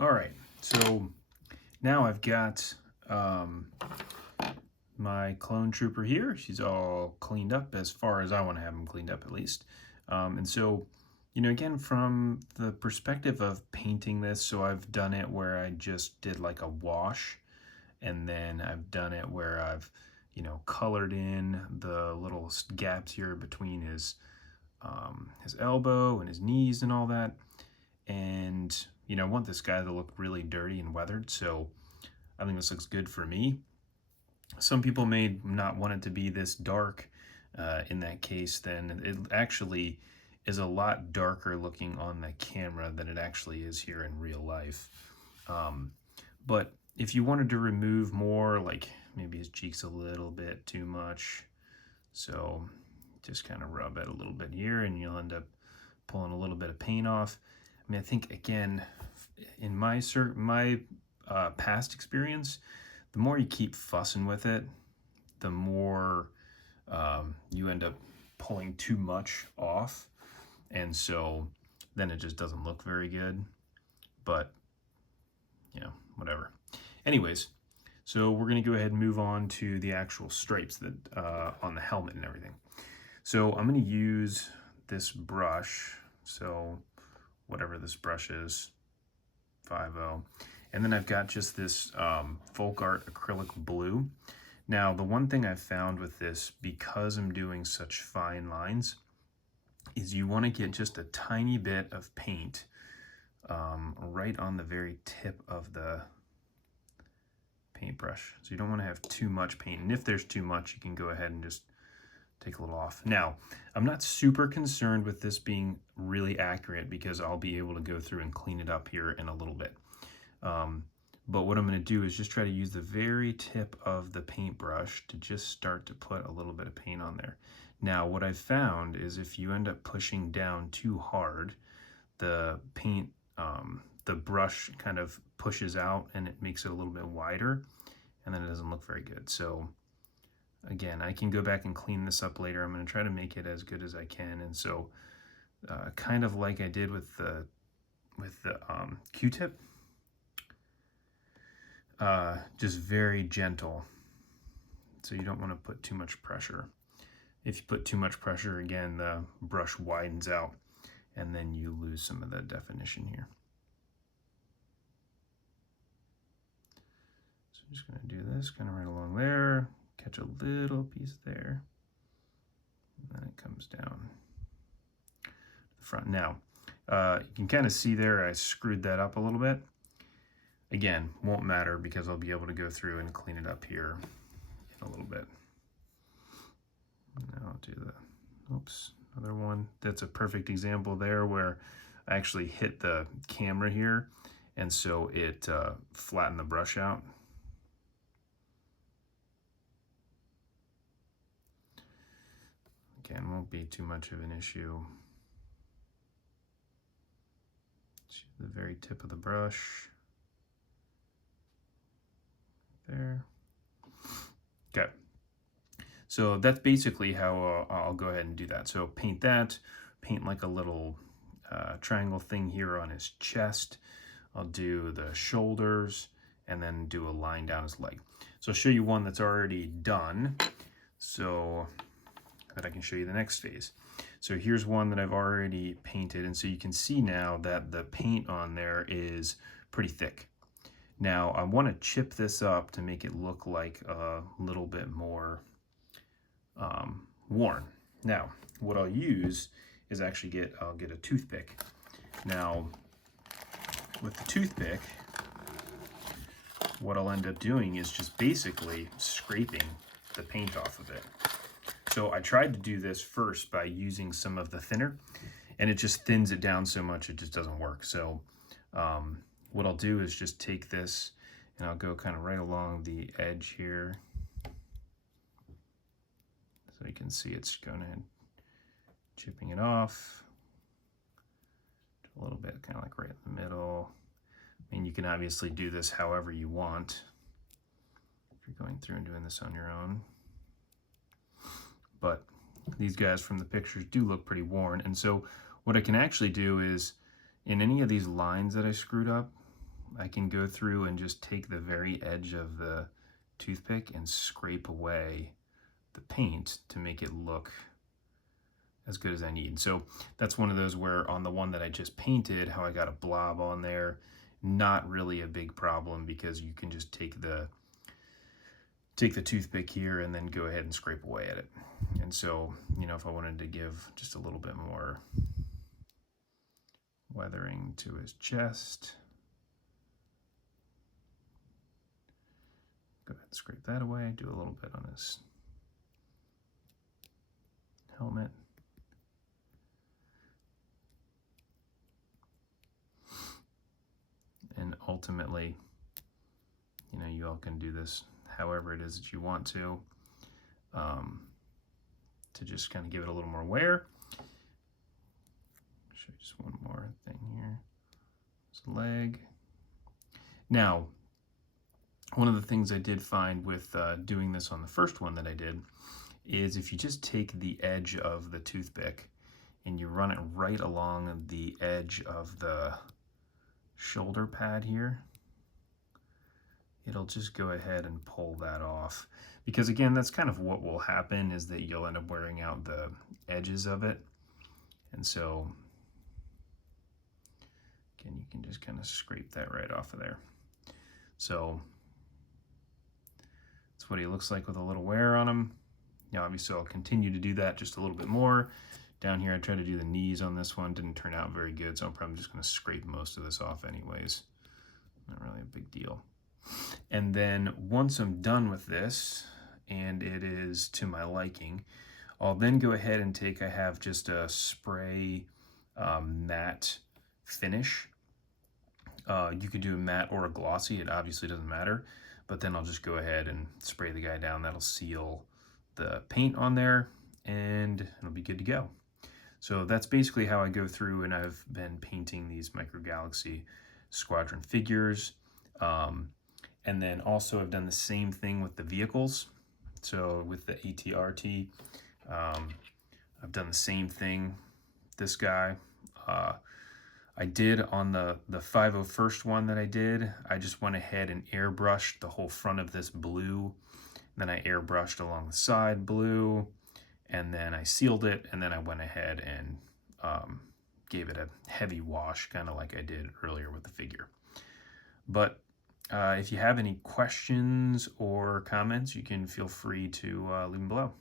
All right, so now I've got my clone trooper here. She's all cleaned up as far as I want to have them cleaned up, at least. And so, again, from the perspective of painting this, so I've done it where I just did like a wash, and then I've done it where I've, colored in the little gaps here between his elbow and his knees and all that. And, I want this guy to look really dirty and weathered, so I think this looks good for me. Some people may not want it to be this dark. In that case, then it actually is a lot darker looking on the camera than it actually is here in real life. But if you wanted to remove more, like maybe his cheeks a little bit too much, so just kind of rub it a little bit here and you'll end up pulling a little bit of paint off. I mean, I think, again, in my past experience, the more you keep fussing with it, the more you end up pulling too much off. And so then it just doesn't look very good. But, whatever. Anyways, so we're going to go ahead and move on to the actual stripes that on the helmet and everything. So I'm going to use this brush. So whatever this brush is, 5.0. And then I've got just this Folk Art acrylic blue. Now, the one thing I've found with this, because I'm doing such fine lines, is you want to get just a tiny bit of paint right on the very tip of the paintbrush. So you don't want to have too much paint. And if there's too much, you can go ahead and just take a little off. Now, I'm not super concerned with this being really accurate because I'll be able to go through and clean it up here in a little bit. But what I'm going to do is just try to use the very tip of the paintbrush to just start to put a little bit of paint on there. Now, what I've found is if you end up pushing down too hard, the paint, the brush kind of pushes out and it makes it a little bit wider, and then it doesn't look very good. So again, I can go back and clean this up later. I'm going to try to make it as good as I can. And so kind of like I did with the Q-tip, just very gentle. So you don't want to put too much pressure. If you put too much pressure, again, the brush widens out and then you lose some of the definition here. So I'm just going to do this kind of right along there, catch a little piece there, and then it comes down to the front. Now, you can kind of see there I screwed that up a little bit. Again, won't matter because I'll be able to go through and clean it up here in a little bit. Now I'll do the, oops, another one. That's a perfect example there where I actually hit the camera here, and so it flattened the brush out. Again, won't be too much of an issue. The very tip of the brush. There. Okay. So that's basically how I'll go ahead and do that. So paint that, paint like a little triangle thing here on his chest. I'll do the shoulders and then do a line down his leg. So I'll show you one that's already done so that I can show you the next phase. So here's one that I've already painted, and so you can see now that the paint on there is pretty thick. Now I want to chip this up to make it look like a little bit more worn. Now what I'll use is actually I'll get a toothpick. Now with the toothpick, what I'll end up doing is just basically scraping the paint off of it. So I tried to do this first by using some of the thinner, and it just thins it down so much it just doesn't work. So what I'll do is just take this and I'll go kind of right along the edge here. So you can see it's going and chipping it off a little bit, kind of like right in the middle. I mean, you can obviously do this however you want if you're going through and doing this on your own. But these guys from the pictures do look pretty worn. And so what I can actually do is, in any of these lines that I screwed up, I can go through and just take the very edge of the toothpick and scrape away the paint to make it look as good as I need. So that's one of those where on the one that I just painted, how I got a blob on there, not really a big problem because you can just take the toothpick here and then go ahead and scrape away at it. And so, you know, if I wanted to give just a little bit more weathering to his chest, go ahead and scrape that away, do a little bit on his helmet. And ultimately, you know, you all can do this however it is that you want to just kind of give it a little more wear. Show you just one more thing here. His leg. Now, one of the things I did find with doing this on the first one that I did is if you just take the edge of the toothpick and you run it right along the edge of the shoulder pad here, it'll just go ahead and pull that off. Because again, that's kind of what will happen, is that you'll end up wearing out the edges of it. And so, again, you can just kind of scrape that right off of there. So that's what he looks like with a little wear on him. Now, obviously, I'll continue to do that just a little bit more. Down here, I tried to do the knees on this one. Didn't turn out very good, so I'm probably just going to scrape most of this off anyways. Not really a big deal. And then once I'm done with this, and it is to my liking, I'll then go ahead and I have just a spray matte finish. You could do a matte or a glossy, it obviously doesn't matter, but then I'll just go ahead and spray the guy down. That'll seal the paint on there, and it'll be good to go. So that's basically how I go through, and I've been painting these Micro Galaxy Squadron figures. And then also I've done the same thing with the vehicles. So with the ATRT, I've done the same thing. This guy, I did on the 501st one that I did, I just went ahead and airbrushed the whole front of this blue. Then I airbrushed along the side blue, and then I sealed it, and then I went ahead and gave it a heavy wash, kind of like I did earlier with the figure. But if you have any questions or comments, you can feel free to leave them below.